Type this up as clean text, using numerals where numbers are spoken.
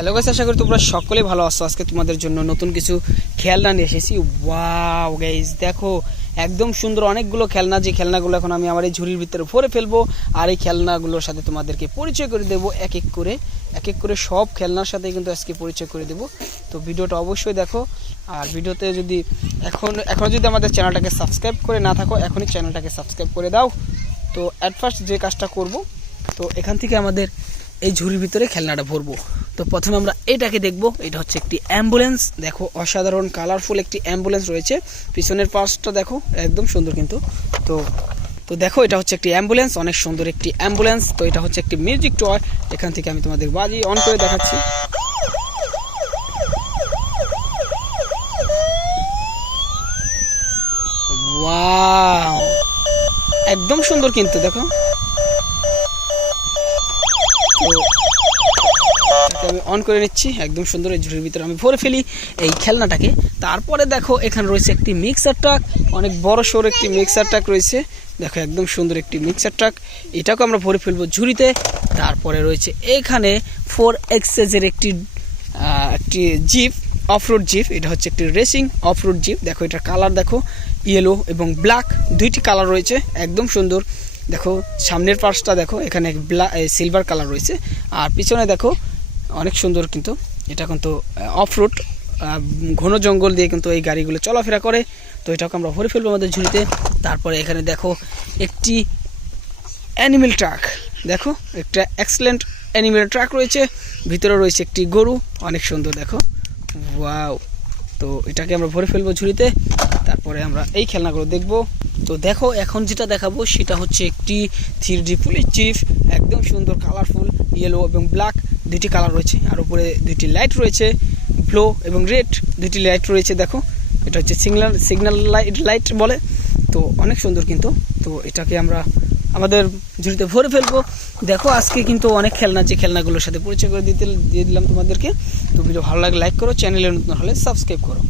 Hello guys, আশা করি তোমরা সকলে ভালো আছো। আজকে তোমাদের জন্য নতুন কিছু খেলনা নিয়ে এসেছি। ওয়াও গাইস, দেখো একদম সুন্দর অনেকগুলো খেলনা, যে খেলনাগুলো এখন আমি আমার এই ঝুড়ির ভিতরে ভরে ফেলবো। আর এই খেলনাগুলোর সাথে তোমাদেরকে পরিচয় করে দেবো এক এক করে সব খেলনার সাথে কিন্তু আজকে পরিচয় করে দেবো। তো ভিডিওটা অবশ্যই দেখো। আর ভিডিওতে যদি এখনও যদি আমাদের চ্যানেলটাকে সাবস্ক্রাইব করে না থাকো, এখনই চ্যানেলটাকে সাবস্ক্রাইব করে দাও। তো অ্যাট ফার্স্ট যে কাজটা করব, তো এখান থেকে আমাদের এই ঝুড়ির ভিতরে খেলনাটা ভরবো। তো প্রথমে আমরা এটাকে দেখব। এটা হচ্ছে একটি অ্যাম্বুলেন্স। দেখো অসাধারণ কালারফুল একটি অ্যাম্বুলেন্স রয়েছে। পিছনের পাশটা দেখো একদম সুন্দর কিন্তু। তো তো দেখো এটা হচ্ছে একটি অ্যাম্বুলেন্স, অনেক সুন্দর একটি অ্যাম্বুলেন্স। তো এটা হচ্ছে একটি মিউজিক টয়। এখান থেকে আমি তোমাদের বাজি অন করে দেখাচ্ছি। ওয়াও, একদম সুন্দর কিন্তু দেখো। তো আমি অন করে নিচ্ছি, একদম সুন্দর। এই ঝুড়ির ভিতরে আমি ভরে ফেলি এই খেলনাটাকে। তারপরে দেখো এখানে রয়েছে একটি মিক্সার ট্রাক, অনেক বড় সড়ো একটি মিক্সার ট্রাক রয়েছে। দেখো একদম সুন্দর একটি মিক্সার ট্রাক, এটাকে আমরা ভরে ফেলবো ঝুড়িতে। তারপরে রয়েছে এখানে 4XS-এর একটি জিপ, অফরোড জিপ। এটা হচ্ছে একটি রেসিং অফরোড জিপ। দেখো এটার কালার দেখো, ইয়েলো এবং ব্ল্যাক, দুইটি কালার রয়েছে, একদম সুন্দর। দেখো সামনের পাশটা দেখো, এখানে সিলভার কালার রয়েছে। আর পিছনে দেখো অনেক সুন্দর কিন্তু। এটা কিন্তু অফরোড, ঘন জঙ্গল দিয়ে কিন্তু এই গাড়িগুলো চলাফেরা করে। তো এটাকে আমরা ভরে ফেলবো আমাদের ঝুড়িতে। তারপরে এখানে দেখো একটি অ্যানিমেল ট্রাক। দেখো একটা এক্সেলেন্ট অ্যানিমেল ট্রাক রয়েছে, ভিতরে রয়েছে একটি গরু, অনেক সুন্দর দেখো। ওয়াও, তো এটাকে আমরা ভরে ফেলবো ঝুড়িতে। তারপরে আমরা এই খেলনাগুলো দেখব। তো দেখো এখন যেটা দেখাবো সেটা হচ্ছে একটি 3D পুলিশ জিপ, একদম সুন্দর কালারফুল, ইয়েলো এবং ব্ল্যাক দুইটি কালার রয়েছে। আর উপরে দুইটি লাইট রয়েছে, ব্লু এবং রেড দুইটি লাইট রয়েছে। দেখো এটা হচ্ছে সিগন্যাল লাইট বলে। তো অনেক সুন্দর কিন্তু। তো এটাকে আমরা আমাদের ঝুড়িতে ভরে ফেলবো। দেখো আজকে কিন্তু অনেক খেলনা, যে খেলনাগুলোর সাথে পরিচয় করে দিয়ে দিলাম তোমাদেরকে। তো ভিডিও ভালো লাগলে লাইক করো, চ্যানেলে নতুন হলে সাবস্ক্রাইব করো।